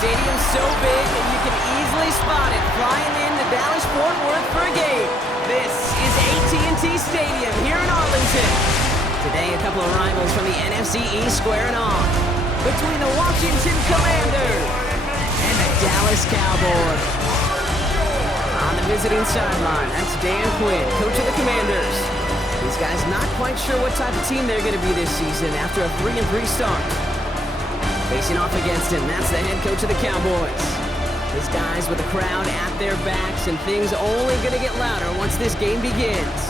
stadium's so big that you can easily spot it flying into Dallas-Fort Worth for a game. This is AT&T Stadium here in Arlington. Today, a couple of rivals from the NFC East squaring off between the Washington Commanders and the Dallas Cowboys. On the visiting sideline, that's Dan Quinn, coach of the Commanders. These guys not quite sure what type of team they're going to be this season after a 3-3 start. Facing off against him, that's the head coach of the Cowboys. His guys with the crowd at their backs, and things only going to get louder once this game begins.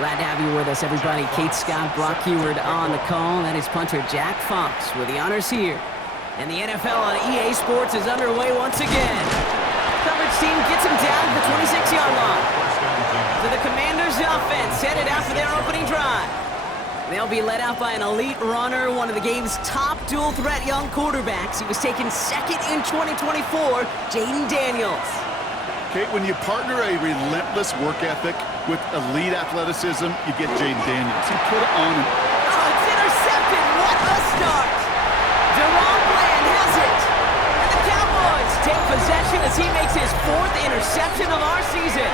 Glad to have you with us, everybody. Kate Scott, Brock Heward on the call. That is punter Jack Fox with the honors here. And the NFL on EA Sports is underway once again. Coverage team gets him down to the 26-yard line. So the Commanders' offense headed out for their opening drive. They'll be led out by an elite runner, one of the game's top dual-threat young quarterbacks. He was taken second in 2024, Jaden Daniels. Kate, when you partner a relentless work ethic with elite athleticism, you get Jaden Daniels. He put it on him. Oh, it's intercepted. What a start. Deron Bland has it. And the Cowboys take possession as he makes his 4th interception of our season.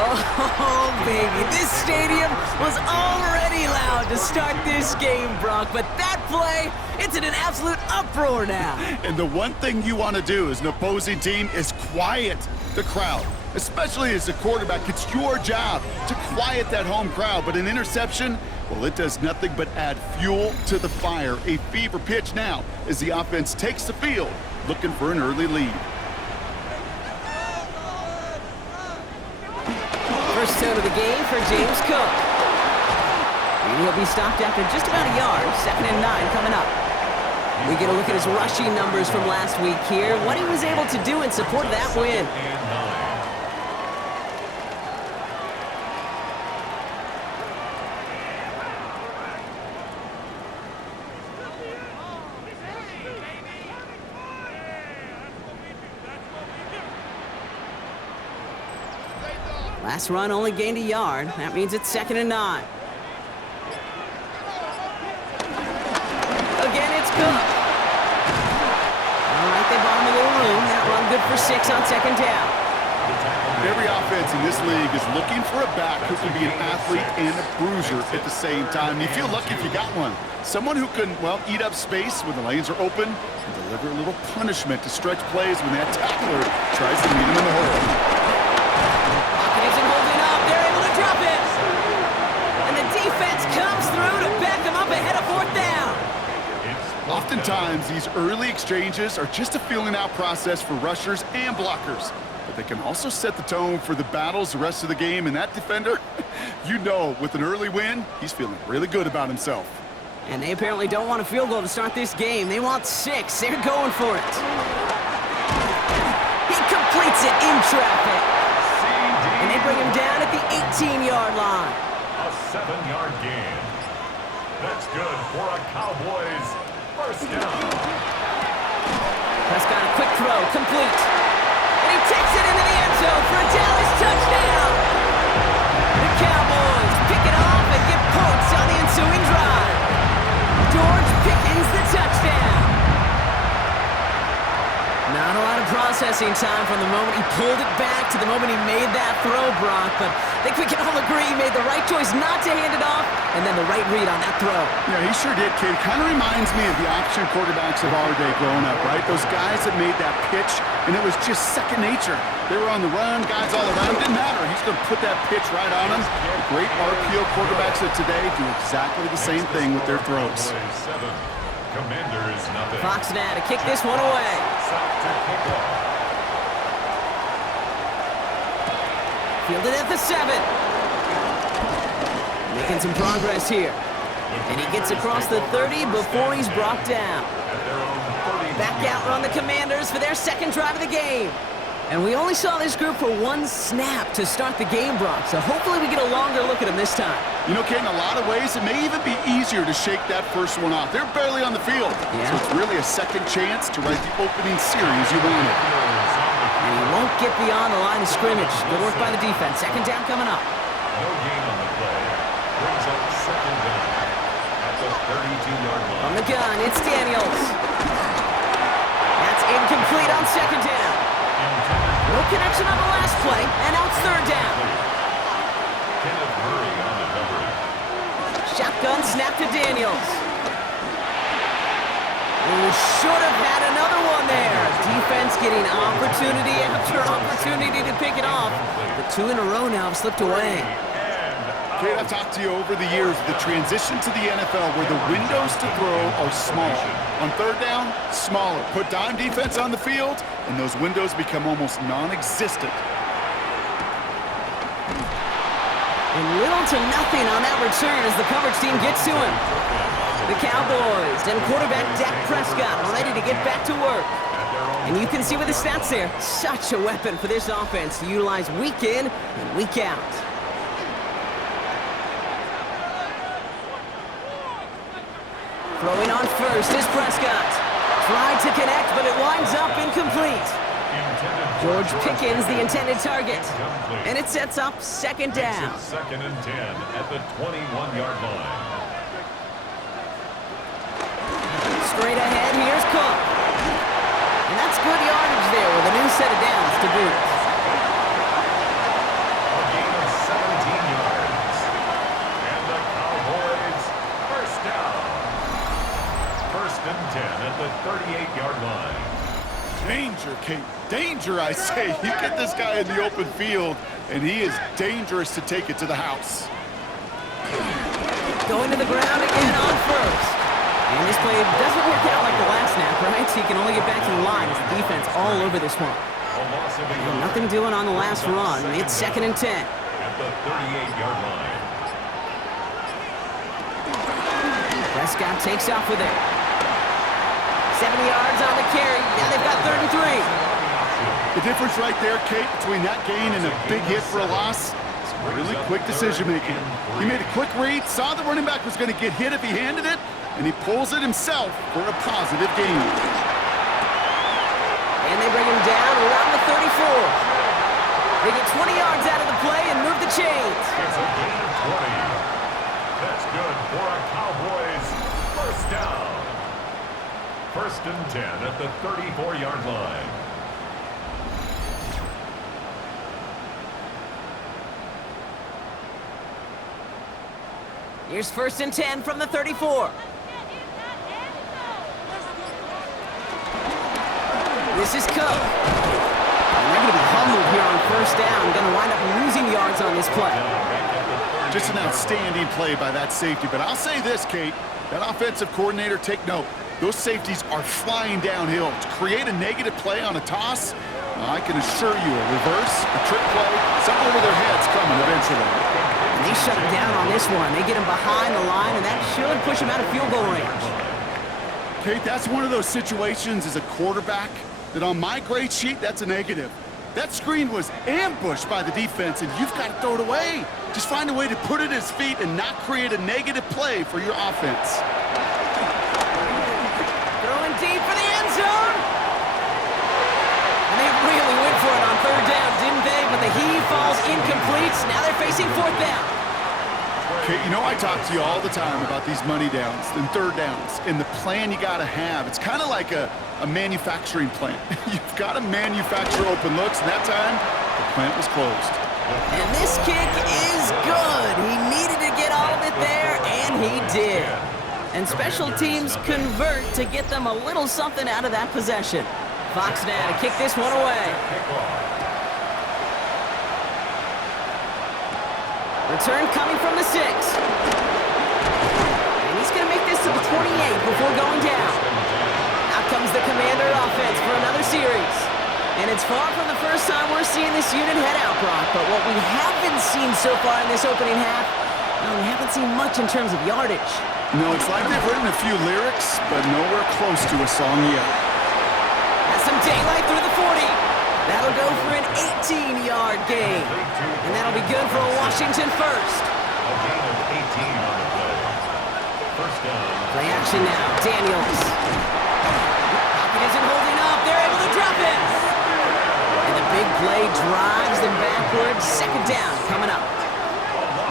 Oh, baby, this stadium was already loud to start this game, Brock, but that play, it's in an absolute uproar now. And the one thing you want to do as an opposing team is quiet the crowd, especially as a quarterback. It's your job to quiet that home crowd, but an interception, well, it does nothing but add fuel to the fire. A fever pitch now as the offense takes the field, looking for an early lead. First tone of the game for James Cook. And he'll be stopped after just about a yard. 2nd and 9 coming up. We get a look at his rushing numbers from last week here. What he was able to do in support of that win. Last run only gained a yard. That means it's 2nd and 9. Again, it's Cook. All right, they bought him a little room. That run good for 6 on 2nd down. Every offense in this league is looking for a back who can be an athlete and a bruiser at the same time. You feel lucky if you got one. Someone who can, well, eat up space when the lanes are open and deliver a little punishment to stretch plays when that tackler tries to meet him in the hole. Drop it. And the defense comes through to back them up ahead of 4th down. Oftentimes, these early exchanges are just a feeling out process for rushers and blockers. But they can also set the tone for the battles the rest of the game. And that defender, you know, with an early win, he's feeling really good about himself. And they apparently don't want a field goal to start this game. They want 6. They're going for it. He completes it in traffic. And they bring him down at the 18-yard line. A 7-yard gain. That's good for a Cowboys first down. Prescott, a quick throw, complete. And he takes it into the end zone for a Dallas touchdown. The Cowboys pick it off and get points on the ensuing drive. George Pickens the touchdown. Not a lot of processing time from the moment he pulled it back to the moment he made that throw, Brock. But I think we can all agree he made the right choice not to hand it off, and then the right read on that throw. Yeah, he sure did, kid. Kind of reminds me of the option quarterbacks of our day growing up, right? Those guys that made that pitch, and it was just second nature. They were on the run, guys all around. Didn't matter. He's going to put that pitch right on them. The great RPO quarterbacks of today do exactly the same thing with their throws. Commanders nothing. Fox now to kick this one away. Fielded at the 7. Making some progress here. And he gets across the 30 before he's brought down. Back out run the Commanders for their second drive of the game. And we only saw this group for one snap to start the game, Brock, so hopefully we get a longer look at them this time. You know, Kate, in a lot of ways, it may even be easier to shake that first one off. They're barely on the field, so it's really a second chance to write the opening series you wanted. And he won't get beyond the line of scrimmage. Good work by the defense. Second down coming up. No gain on the play. Brings up second down at the 32-yard line. From the gun, it's Daniels. That's incomplete on second down. No connection on the last play, and now it's third down. Kenneth Murray on the coverage. Shotgun snap to Daniels. Who should have had another one there. Defense getting opportunity after opportunity to pick it off. The two in a row now have slipped away. Kate, I've talked to you over the years, the transition to the NFL where the windows to throw are small. On third down, smaller. Put dime defense on the field, and those windows become almost non-existent. And little to nothing on that return as the coverage team gets to him. The Cowboys and quarterback Dak Prescott ready to get back to work. And you can see with the stats there, such a weapon for this offense to utilize week in and week out. Throwing on first is Prescott. Tried to connect, but it winds up incomplete. George Pickens, the intended target. And it sets up second down. Second and 10 at the 21-yard line. Straight ahead, here's Cook. And that's good yardage there with a new set of downs to boot. A gain of 17 yards. And the Cowboys first down. First and 10 at the 38-yard line. Danger, Kate. Danger, I say. You get this guy in the open field, and he is dangerous to take it to the house. Going to the ground again on first. And this play doesn't work out like the last snap, right? So you can only get back to the line as the defense all over this one. And nothing doing on the last run. It's second and 10. At the 38-yard line. Prescott takes off with it. 70 yards on the carry. Now they've got third and 3. The difference right there, Kate, between that gain and a big hit for a loss is really quick decision-making. He made a quick read, saw the running back was going to get hit if he handed it, and he pulls it himself for a positive gain. And they bring him down around the 34. They get 20 yards out of the play and move the chains. It's a gain of 20. That's good for a Cowboys first down. First and 10 at the 34-yard line. Here's first and 10 from the 34. This is Cook. And they're going to be humbled here on first down. Going to wind up losing yards on this play. Just an outstanding play by that safety. But I'll say this, Kate, that offensive coordinator, take note. Those safeties are flying downhill. To create a negative play on a toss, I can assure you a reverse, a trick play, something over their heads coming eventually. And they shut him down on this one. They get him behind the line, and that should push him out of field goal range. Kate, that's one of those situations as a quarterback that on my grade sheet, that's a negative. That screen was ambushed by the defense, and you've got to throw it away. Just find a way to put it at his feet and not create a negative play for your offense. Throwing deep for the end zone. And they really went for it on third down, didn't they? But the heave falls incomplete. Now they're facing fourth down. Okay, you know I talk to you all the time about these money downs and third downs and the plan you got to have. It's kind of like a manufacturing plant. You've got to manufacture open looks, and that time, the plant was closed. And this kick is good. He needed to get all of it there, and he did. And special teams convert to get them a little something out of that possession. Fox now to kick this one away. Return coming from the 6. And he's going to make this to the 28 before going down. Out comes the Commander offense for another series. And it's far from the first time we're seeing this unit head out, Brock. But what we haven't seen so far in this opening half Oh, we haven't seen much in terms of yardage. No, it's like they've written a few lyrics, but nowhere close to a song yet. That's some daylight through the 40. That'll go for an 18-yard gain. And that'll be good for a Washington first. A gain of 18 on the play. First down. Play action now. Daniels. Pocket isn't holding up. They're able to drop it. And the big play drives them backwards. Second down coming up.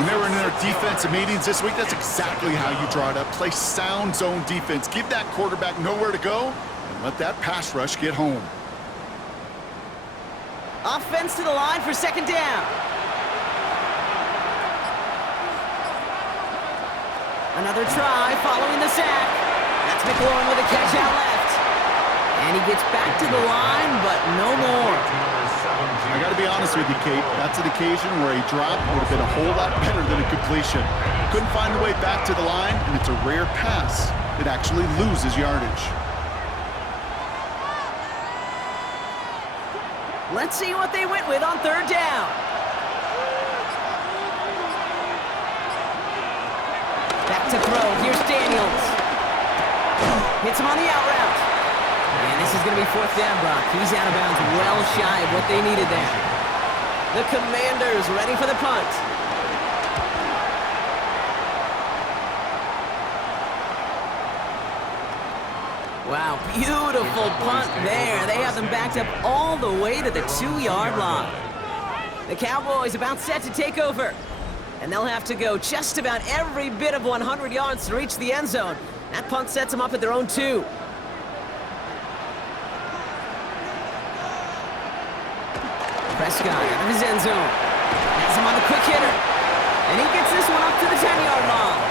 When they were in their defensive meetings this week, that's exactly how you draw it up. Play sound zone defense. Give that quarterback nowhere to go and let that pass rush get home. Offense to the line for second down. Another try following the sack. That's McLaurin with a catch out left. And he gets back to the line, but no more. I got to be honest with you, Kate. That's an occasion where a drop would have been a whole lot better than a completion. Couldn't find the way back to the line, and it's a rare pass that actually loses yardage. Let's see what they went with on third down. Back to throw. Here's Daniels. Hits him on the out route. And this is going to be fourth down, Brock. He's out of bounds well shy of what they needed there. The Commanders ready for the punt. Wow, beautiful punt there. They have them backed up all the way to the 2-yard line. The Cowboys about set to take over. And they'll have to go just about every bit of 100 yards to reach the end zone. That punt sets them up at their own 2. Prescott out of his end zone. Has him on the quick hitter. And he gets this one up to the 10-yard line.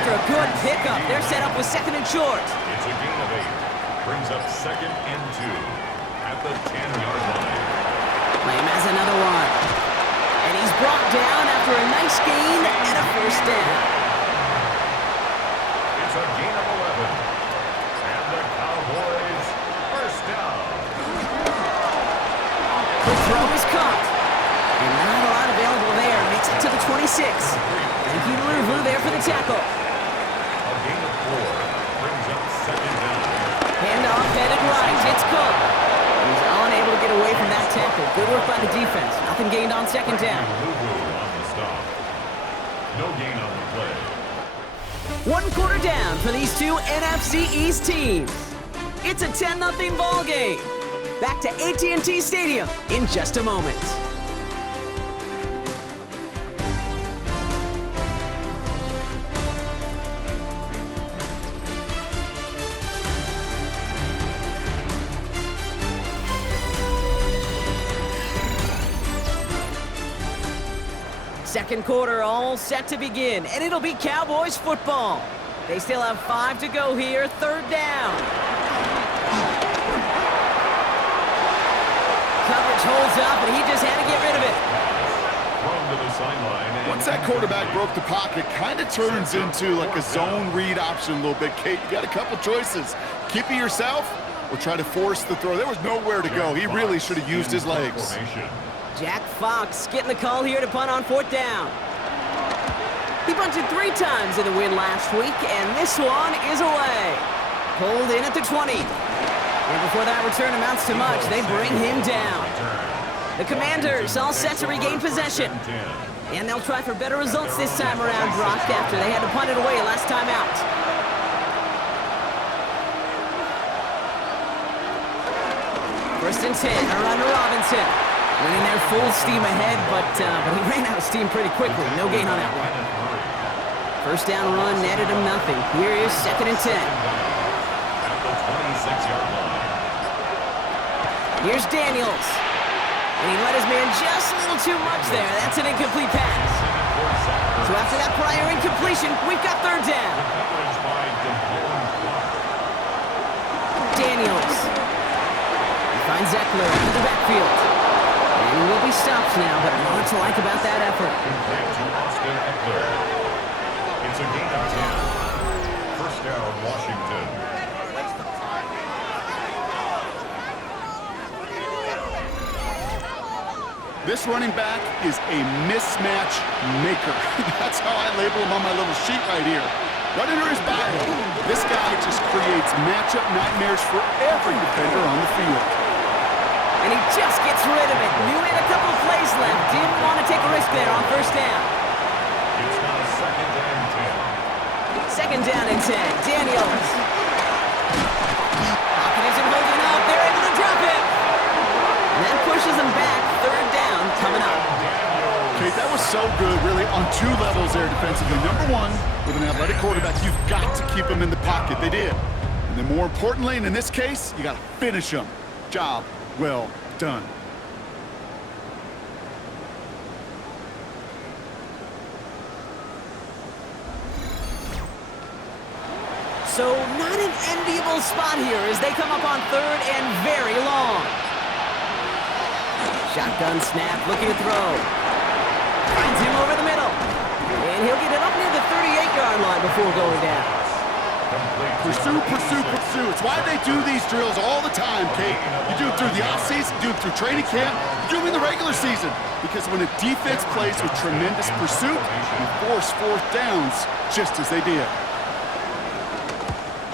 After a good pickup, they're set up with second and short. It's a gain of 8. Brings up second and 2 at the 10-yard line. Lamb has another one. And he's brought down after a nice gain and a first down. It's a gain of 11. And the Cowboys first down. The throw is caught. And not a lot available there. Makes it to the 26. Thank you to Luvu there for the tackle. A gain of 4. Brings up second down. Handoff headed right. It's Cook. He's unable to get away from that tackle. Good work by the defense. Nothing gained on second down. Luvu on the stop. No gain on the play. 1 quarter down for these two NFC East teams. It's a 10-0 ball game. Back to AT&T Stadium in just a moment. Second quarter all set to begin, and it'll be Cowboys football. They still have 5 to go here, third down. Coverage holds up, and he just had to get rid of it. Thrown to the sideline. Once that quarterback broke the pocket, kind of turns into like a zone read option a little bit. Kate, you got a couple choices. Keep it yourself or try to force the throw. There was nowhere to go. He really should have used his legs. Jack Fox getting the call here to punt on fourth down. He punted 3 times in the win last week, and this one is away. Pulled in at the 20. And before that return amounts to much, they bring him down. The Commanders all set to regain possession. And they'll try for better results this time around, Brock, after they had to punt it away last time out. First and 10, a run to Robinson. Winning there full steam ahead, but he ran out of steam pretty quickly. No gain on that one. First down run netted him nothing. Here is second and 10. At the 26-yard line. Here's Daniels. And he let his man just a little too much there. That's an incomplete pass. So after that prior incompletion, we've got third down. Daniels. He finds Eckler in the backfield. And he will be stopped now, but not to like about that effort. It's a gain of 10. First down, Washington. This running back is a mismatch maker. That's how I label him on my little sheet right here. Right under his body. This guy just creates matchup nightmares for every defender on the field. And he just gets rid of it. Knew he had a couple of plays left. Didn't want to take a risk there on first down. It's now second and 10. Second down and 10. Daniels. Pocket isn't holding up. They're able to drop him. And that pushes him back. Third down coming up. Okay, that was so good, really, on two levels there defensively. Number one, with an athletic quarterback, you've got to keep him in the pocket. They did. And then more importantly, and in this case, you got to finish him. Job well done. So not an enviable spot here as they come up on third and very long. Shotgun snap, looking to throw. Finds him over the middle. And he'll get it up near the 38-yard line before going down. Pursue, pursue, pursue. It's why they do these drills all the time, Kate. You do it through the offseason, you do it through training camp, you do them in the regular season. Because when a defense plays with tremendous pursuit, you force fourth downs just as they did.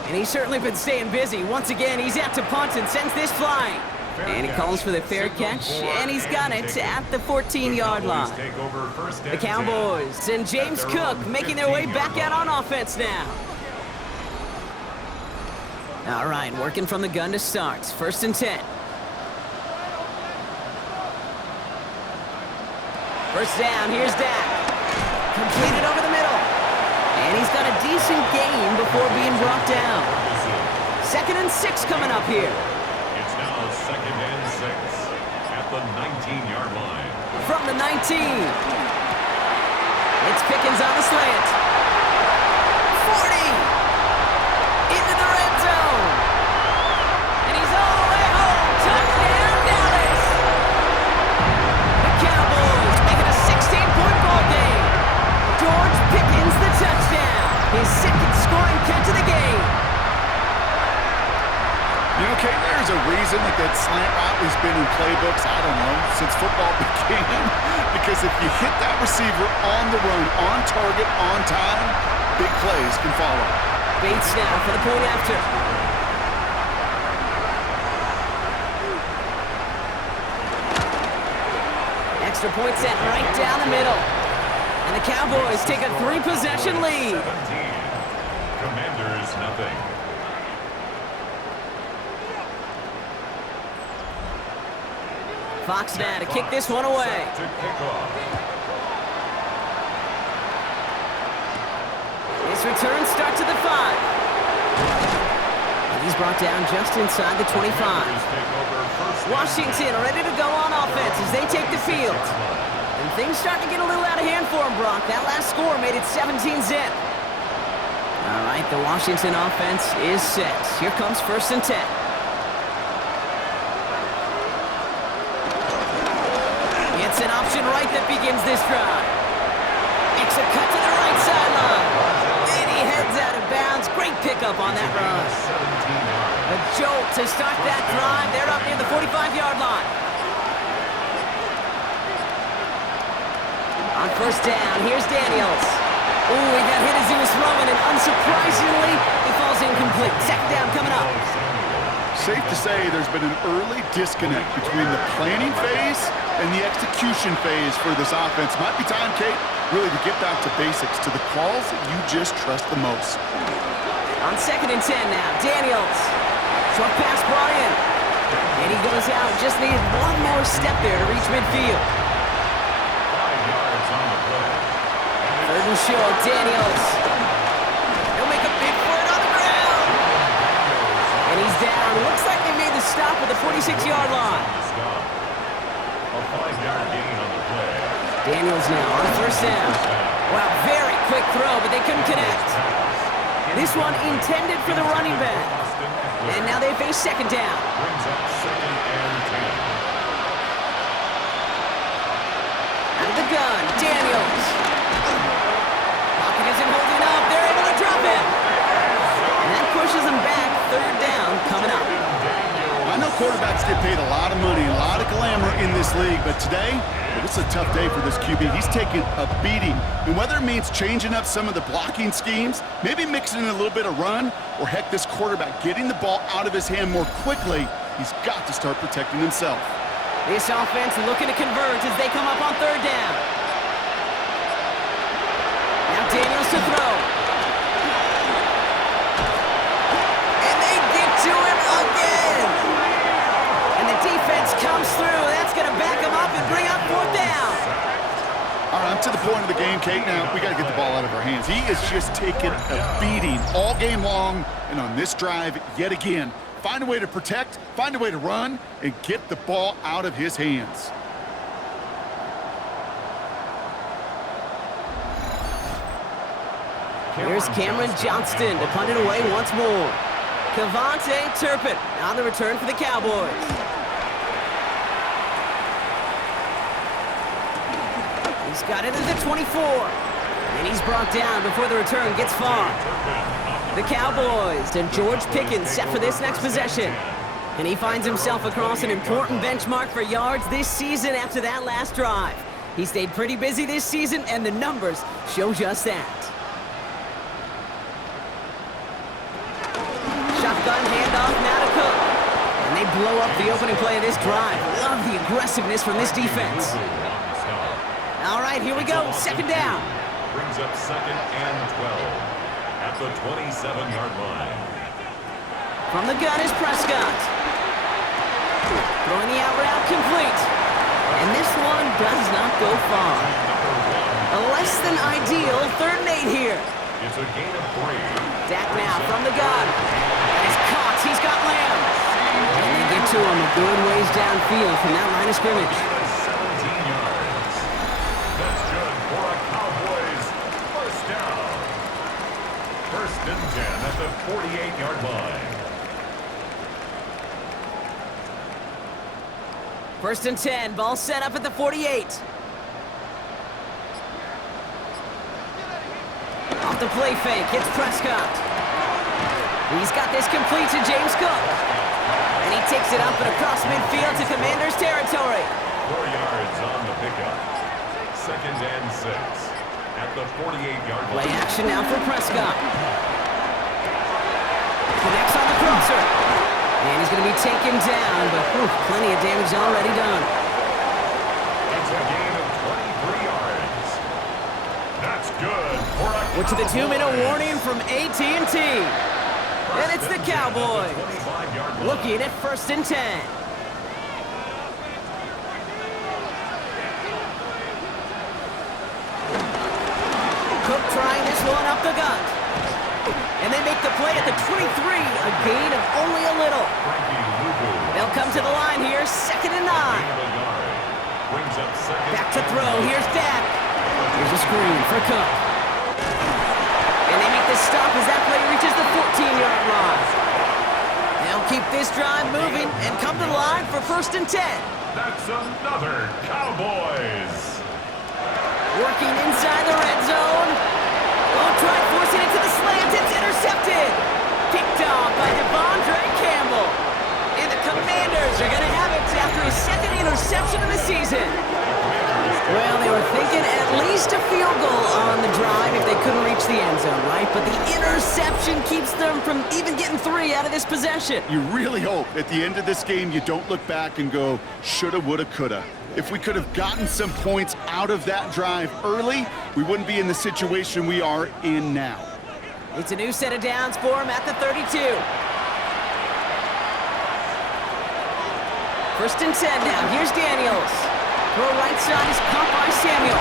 And he's certainly been staying busy. Once again, he's out to punt and sends this flying. And he calls for the fair catch, and he's got it at the 14-yard line. The Cowboys and James Cook making their way back out on offense now. All right, working from the gun to start. First and 10. First down, here's Dak. Completed over the middle. And he's got a decent gain before being brought down. Second and 6 coming up here. It's now second and 6 at the 19-yard line. From the 19. It's Pickens on the slant. 40. Into the red zone. And he's all the way home. Touchdown, Dallas. The Cowboys make it a 16-point ball game. George Pickens the touchdown. His second scoring catch of the game. You know, Kate, there's a reason that slant route has been in playbooks, I don't know, since football began. Because if you hit that receiver on the run, on target, on time, big plays can follow. Bates now for the point after. Extra point set right down the middle. And the Cowboys take a 3-possession lead. 17. Commanders nothing. Fox now to kick this one away. To kick off. His return starts at the 5. And he's brought down just inside the 25. Washington ready to go on offense as they take the field. And things starting to get a little out of hand for him, Brock. That last score made it 17-zip. All right, the Washington offense is set. Here comes first and 10. It's an option right that begins this drive. Makes a cut to the right sideline. And he heads out of bounds. Great pickup on that run. A jolt to start that drive. They're up near the 45-yard line. On first down, here's Daniels. Ooh, he got hit as he was throwing, and unsurprisingly, he falls incomplete. Second down coming up. Safe to say there's been an early disconnect between the planning phase and the execution phase for this offense. Might be time, Kate, really to get back to basics, to the calls that you just trust the most. On second and 10 now, Daniels. Short pass brought in. And he goes out, just needed one more step there to reach midfield. 5 yards on the play. Third and short, Daniels. He'll make a big play on the ground. And he's down. Looks like they made the stop at the 46-yard line. A 5-yard gain on the play. Daniels now on first down. Wow, very quick throw, but they couldn't connect. This one intended for the running back. And now they face second down. Brings up second and 10. Out of the gun, Daniels. Pocket isn't holding up. They're able to drop him. And that pushes them back. Third down coming up. I know quarterbacks get paid a lot of money, a lot of glamour in this league, but today, well, this is a tough day for this QB. He's taking a beating. And whether it means changing up some of the blocking schemes, maybe mixing in a little bit of run, or heck, this quarterback getting the ball out of his hand more quickly, he's got to start protecting himself. This offense looking to converge as they come up on third down. Now Daniels to throw. And they get to him again. And the defense comes through. That's going to back him up and bring up fourth down. All right, I'm to the point of the game, Kate. Now, we got to get the ball out of our hands. He is just taking a beating all game long, and on this drive, yet again, find a way to protect, find a way to run, and get the ball out of his hands. Here's Cameron Johnston to punt it away once more. Kevontae Turpin on the return for the Cowboys. He's got it at the 24. And he's brought down before the return gets far. The Cowboys and George Pickens set for this next possession. And he finds himself across an important benchmark for yards this season after that last drive. He stayed pretty busy this season, and the numbers show just that. Shotgun handoff now to Cook. And they blow up the opening play of this drive. Love the aggressiveness from this defense. All right, here we go. Second down. Brings up second and 12 at the 27-yard line. From the gun is Prescott. Throwing the out route complete. And this one does not go far. A less than ideal 3rd and 8 here. It's a gain of 3. Dak now from the gun. And he's caught. He's got Lamb. And they get to him a good ways downfield from that line of scrimmage. 17 yards. That's good for a Cowboys first down. First and 10 at the 48-yard line. First and 10. Ball set up at the 48. Off the play fake. It's Prescott. He's got this complete to James Cook. And he takes it up and across midfield to Commanders territory. 4 yards on the pickup. Second and 6 at the 48-yard line. Play action now for Prescott. Connects on the crosser. And he's going to be taken down, but plenty of damage already done. It's a gain of 23 yards. That's good for a We're to the Cowboys. 2-minute warning from AT&T. And it's the Cowboys looking at first and 10. Cook trying this one up the gut. And they make the play at the 23, a gain of only a little. They'll come to the line here, 2nd and 9. Back to throw, here's Dak. Here's a screen for Cook. And they make the stop as that play reaches the 14-yard line. They'll keep this drive moving and come to the line for first and 10. That's another Cowboys. Working inside the red zone. Oh, try forcing it to the slant. It's intercepted. Picked off by Devondre Campbell. And the Commanders are going to have it after his 2nd interception of the season. Well, they were thinking at least a field goal on the drive if they couldn't reach the end zone, right? But the interception keeps them from even getting 3 out of this possession. You really hope at the end of this game you don't look back and go, shoulda, woulda, coulda. If we could have gotten some points out of that drive early, we wouldn't be in the situation we are in now. It's a new set of downs for him at the 32. First and 10 now. Here's Daniels. Throw right side is caught by Samuel.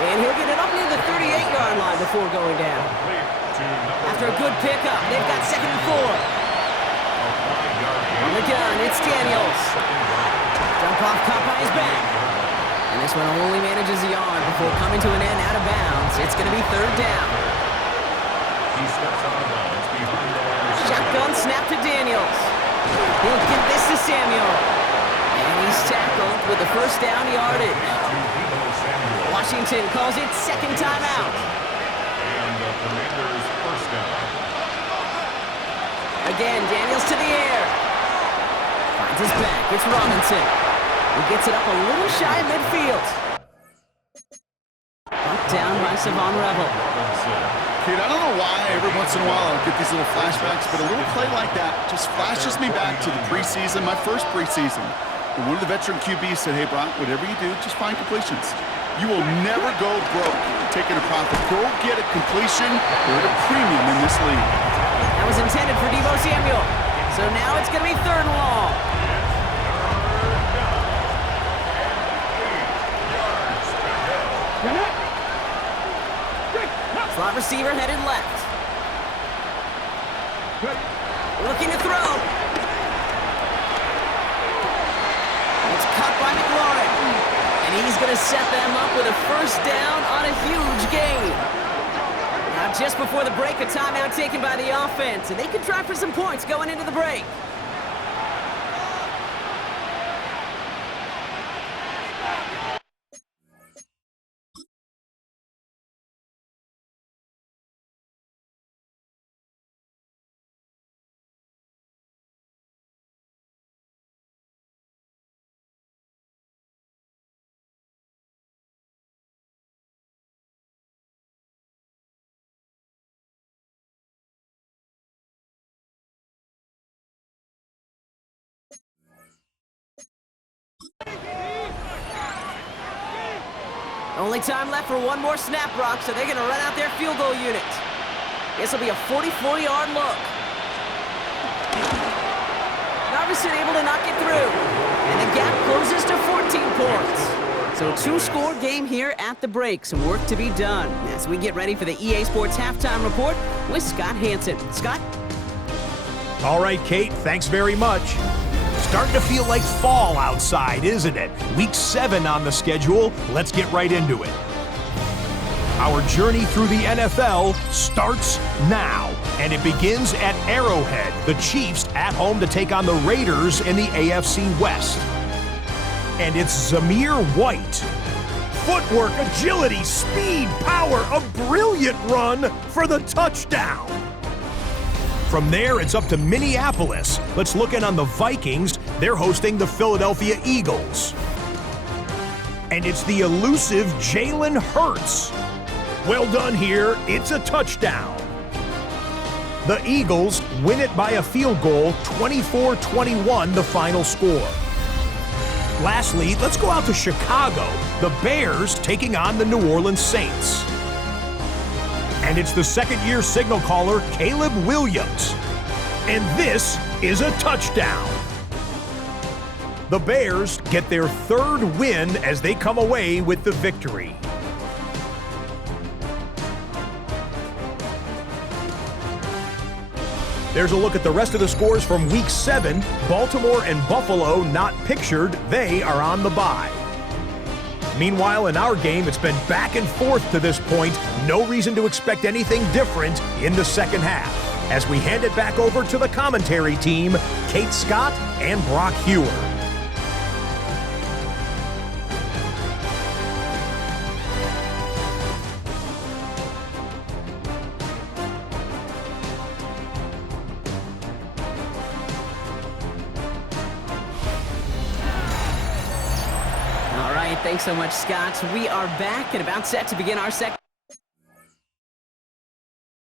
And he'll get it up near the 38-yard line before going down. After a good pickup, they've got 2nd and 4. On the gun, it's Daniels. Dump off caught by his back. And this one only manages a yard before coming to an end out of bounds. It's going to be 3rd down. He steps out of bounds behind the line. Shotgun snap to Daniels. He'll give this to Samuel. And he's tackled with the first down yardage. Washington calls it 2nd timeout. And the Commanders first down. Again, Daniels to the air. Holds his back. It's Robinson. He gets it up a little shy of midfield. Knocked down by Savon Revel. Kid, I don't know why every once in a while I'll get these little flashbacks, but a little play like that just flashes me back to the preseason, my first preseason. And one of the veteran QBs said, hey, Brock, whatever you do, just find completions. You will never go broke taking a profit. Go get a completion. You're at a premium in this league. That was intended for Deebo Samuel. So now it's going to be 3rd and long. Slot receiver headed left. Looking to throw. It's caught by McLaurin. And he's going to set them up with a 1st down on a huge gain. Now just before the break, a timeout taken by the offense. And they can try for some points going into the break. Only time left for one more snap, Brock, so they're going to run out their field goal unit. This will be a 44-yard look. Robinson able to knock it through. And the gap closes to 14 points. So a 2-score game here at the break. Some work to be done as we get ready for the EA Sports Halftime Report with Scott Hansen. Scott? All right, Kate, thanks very much. Starting to feel like fall outside, isn't it? Week 7 on the schedule. Let's get right into it. Our journey through the NFL starts now, and it begins at Arrowhead. The Chiefs at home to take on the Raiders in the AFC West. And it's Zamir White. Footwork, agility, speed, power, a brilliant run for the touchdown. From there, it's up to Minneapolis. Let's look in on the Vikings. They're hosting the Philadelphia Eagles. And it's the elusive Jalen Hurts. Well done here. It's a touchdown. The Eagles win it by a field goal, 24-21 the final score. Lastly, let's go out to Chicago. The Bears taking on the New Orleans Saints. And it's the 2nd-year signal caller, Caleb Williams. And this is a touchdown. The Bears get their 3rd win as they come away with the victory. There's a look at the rest of the scores from Week 7. Baltimore and Buffalo not pictured. They are on the bye. Meanwhile, in our game, it's been back and forth to this point. No reason to expect anything different in the second half. As we hand it back over to the commentary team, Kate Scott and Brock Hewer. All right, thanks so much, Scott. We are back and about set to begin our second.